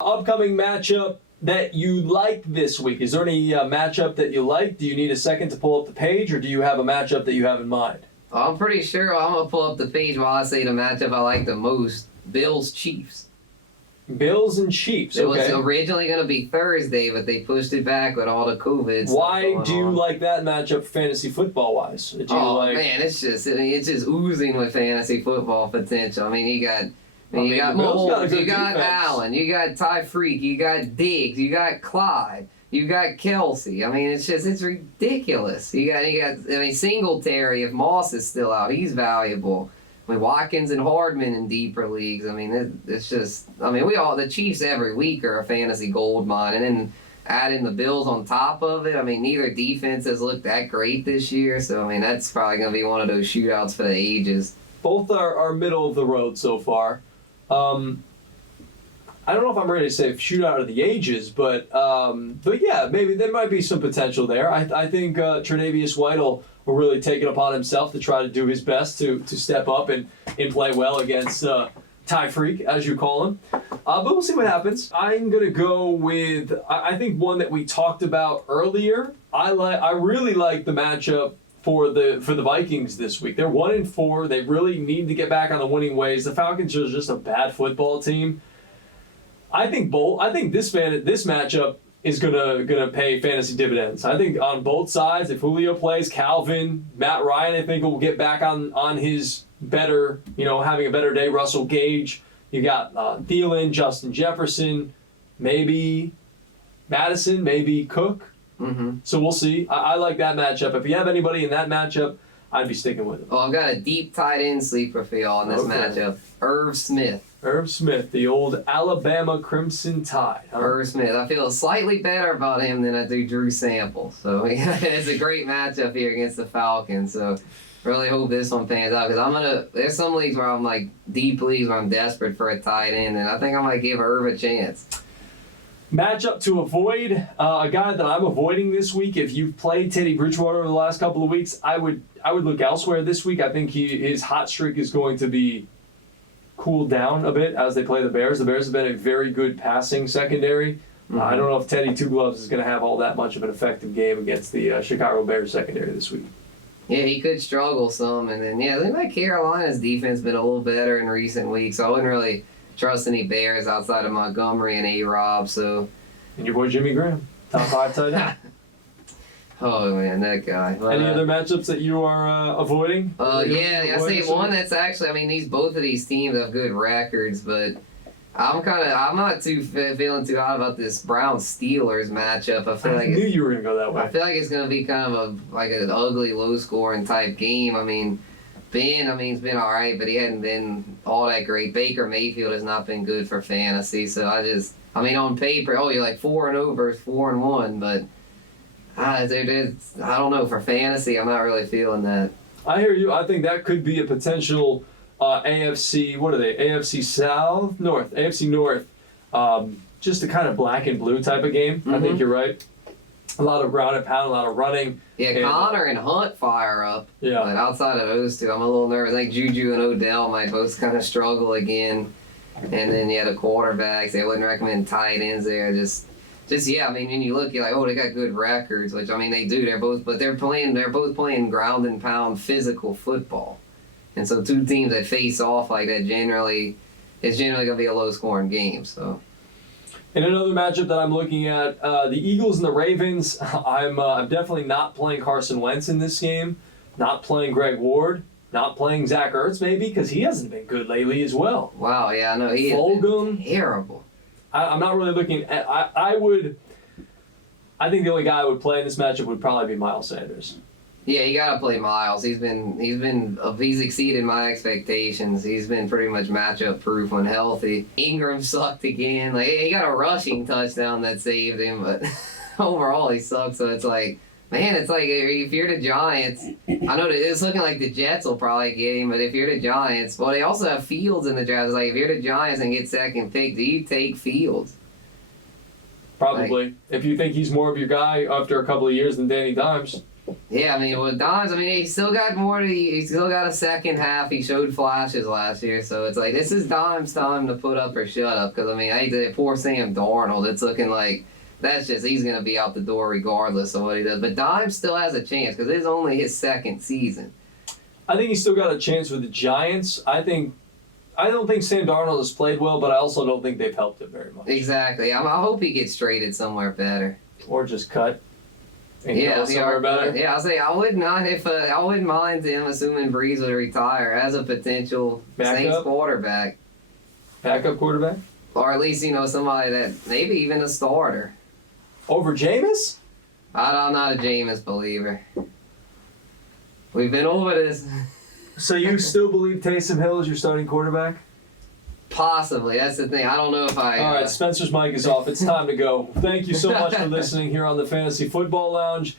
Upcoming matchup that you like this week. Is there any matchup that you like? Do you need a second to pull up the page, or do you have a matchup that you have in mind? I'm pretty sure I'm going to pull up the page while I say the matchup I like the most. Bills-Chiefs. Bills and Chiefs, It okay. was originally going to be Thursday, but they pushed it back with all the COVID stuff Why going do you on. like that matchup fantasy football-wise? Man, it's just oozing with fantasy football potential. I mean, you got the Bills got a Mahomes, good you got defense. Allen, you got Ty Freak, you got Diggs, you got Clyde, you got Kelsey. I mean, it's ridiculous. You got Singletary, if Moss is still out, he's valuable. I mean, Watkins and Hardman in deeper leagues. I mean, the Chiefs every week are a fantasy gold mine, and then adding the Bills on top of it. I mean, neither defense has looked that great this year, so I mean that's probably going to be one of those shootouts for the ages. Both are middle of the road so far. I don't know if I'm ready to say shootout of the ages, but yeah, maybe there might be some potential there. I think Tre'Davious White will really take it upon himself to try to do his best to step up and play well against Ty Freak, as you call him. But we'll see what happens. I'm going to go with, I think, one that we talked about earlier. I really like the matchup for the Vikings this week. They're 1-4. They really need to get back on the winning ways. The Falcons are just a bad football team. I think this matchup is gonna pay fantasy dividends. I think on both sides, if Julio plays, Calvin, Matt Ryan, I think will get back on his better, having a better day. Russell Gage, you got Thielen, Justin Jefferson, maybe Madison, maybe Cook. Mm-hmm. So we'll see. I like that matchup. If you have anybody in that matchup, I'd be sticking with him. Oh, I've got a deep tight end sleeper for y'all in this matchup. Irv Smith. Irv Smith, the old Alabama Crimson Tide. Huh? Irv Smith. I feel slightly better about him than I do Drew Sample. So it's a great matchup here against the Falcons. So really hope this one pans out because there's some leagues where I'm like deep leagues where I'm desperate for a tight end, and I think I might give Irv a chance. Matchup to avoid, a guy that I'm avoiding this week. If you've played Teddy Bridgewater over the last couple of weeks, I would look elsewhere this week. I think his hot streak is going to be cooled down a bit as they play the Bears. The Bears have been a very good passing secondary. Mm-hmm. I don't know if Teddy Two Gloves is going to have all that much of an effective game against the Chicago Bears secondary this week. Yeah, he could struggle some, and then I think like Carolina's defense been a little better in recent weeks. So I wouldn't really trust any Bears outside of Montgomery and A-Rob. So, and your boy Jimmy Graham, top 5 tight end. Oh man, that guy. But, any other matchups that you are avoiding? I say one that's actually. Both of these teams have good records, but I'm not feeling too hot about this Browns Steelers matchup. I knew you were gonna go that way. I feel like it's gonna be kind of an ugly, low scoring type game. I mean, he's been all right, but he hadn't been all that great. Baker Mayfield has not been good for fantasy, so on paper, you're like 4-0 versus 4-1, but I don't know, for fantasy, I'm not really feeling that. I hear you. I think that could be a potential AFC. What are they? AFC South, North, AFC North. Just a kind of black and blue type of game. Mm-hmm. I think you're right. A lot of ground and pound, a lot of running. Yeah, Connor and Hunt fire up. Yeah. But outside of those two, I'm a little nervous. I think Juju and Odell might both kind of struggle again. And then, the quarterbacks, I wouldn't recommend tight ends there. When you look, you're like, they got good records, which, they do. They're both both playing ground and pound physical football. And so two teams that face off like that it's generally going to be a low-scoring game, so. In another matchup that I'm looking at, the Eagles and the Ravens, I'm definitely not playing Carson Wentz in this game, not playing Greg Ward, not playing Zach Ertz maybe, because he hasn't been good lately as well. Wow, yeah, I know. He Fulgham, has been terrible. I'm not really looking at. I think the only guy I would play in this matchup would probably be Miles Sanders. Yeah, you gotta play Miles. He's exceeded my expectations. He's been pretty much matchup proof when healthy. Ingram sucked again. He got a rushing touchdown that saved him, but overall he sucked. So it's like, man, if you're the Giants, I know it's looking like the Jets will probably get him, but if you're the Giants, well, they also have Fields in the draft. It's like, if you're the Giants and get second pick, do you take Fields? Probably. If you think he's more of your guy after a couple of years than Danny Dimes. Yeah, I mean, with Doms, I mean, he still got more. He still got a second half. He showed flashes last year, so it's like this is Dom's time to put up or shut up. Because I mean, I hate to poor Sam Darnold. It's looking like he's gonna be out the door regardless of what he does. But Dime still has a chance because it's only his second season. I think he's still got a chance with the Giants. I don't think Sam Darnold has played well, but I also don't think they've helped him very much. Exactly. I hope he gets traded somewhere better. Or just cut. And Yeah, go somewhere better. Yeah, I'll say I wouldn't mind him assuming Breeze would retire as a potential Saints Backup? quarterback, Backup quarterback? or at least somebody that maybe even a starter. Over Jameis? I'm not a Jameis believer. We've been over this. So you still believe Taysom Hill is your starting quarterback? Possibly. That's the thing. I don't know if I. All right, Spencer's mic is off. It's time to go. Thank you so much for listening here on the Fantasy Football Lounge.